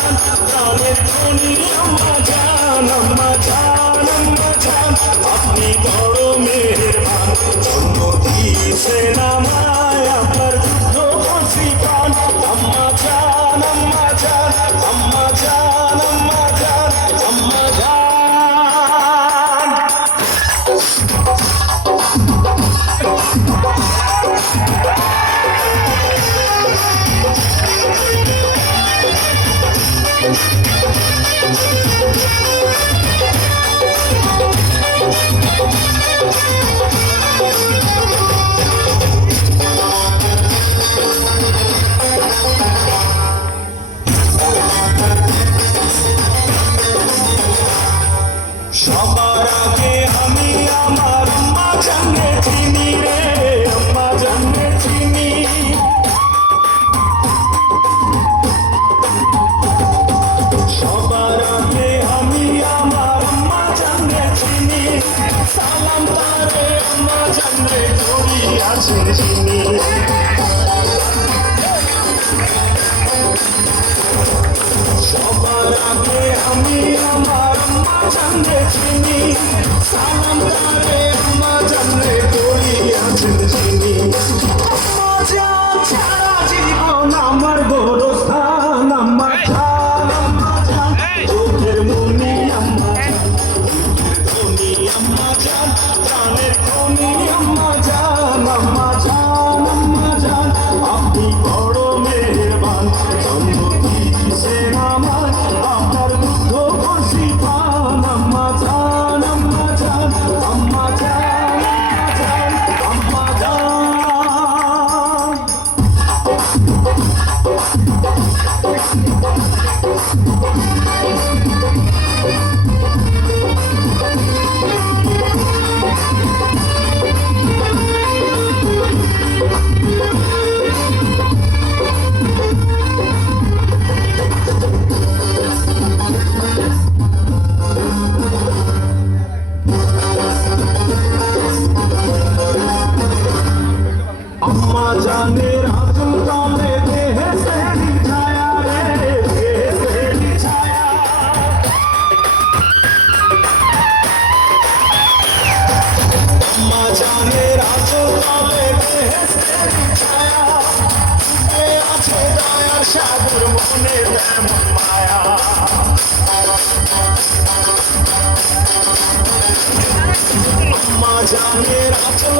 জান প্রাণের খনি আম্মা জান আম্মা জান আম্মা জান আপনি বড় মেহেরবান জন্ম দিয়েছেন আমায় আপনার যুদ্ধ করছি প্রাণ আম্মা জান আম্মা জান আম্মা জান আম্মা জান আম্মা জান সবার আগে আমি আমার আম্মা জানকে চিনি রে আম্মা জানকে চিনি সবার আগে আমি আমার আম্মা জানকে চিনি সালাম তারে আম্মা জানকে করি আছেন চিনি সবার আগে আমি আমার আম্মা জানকে চিনি সালাম তারে আম্মা জানকে করি আছেন চিনি আম্মা জান সারা জীবন আমার গোরস্থান আম্মা জান আম্মা জান চোখের মনি আম্মা জান ধনি আম্মা জান প্রাণের খনি আম্মা জান আম্মা জান আম্মা জান আপনি বড় মেহেরবান জন্ম দিয়েছেন আমায় আপনার বুদ্ধ করছি প্রাণ আম্মা জান আম্মা জান আম্মা জান আম্মা জান আম্মা জানের আঁচল তলে দেহে সেরি ছায়া রে দেহে সেরি ছায়া আম্মা জানের আঁচল তলে দেহে সেরি ছায়া কে আছে দয়ার সাগর মনে তেমন মায়া আম্মা জানের আঁচল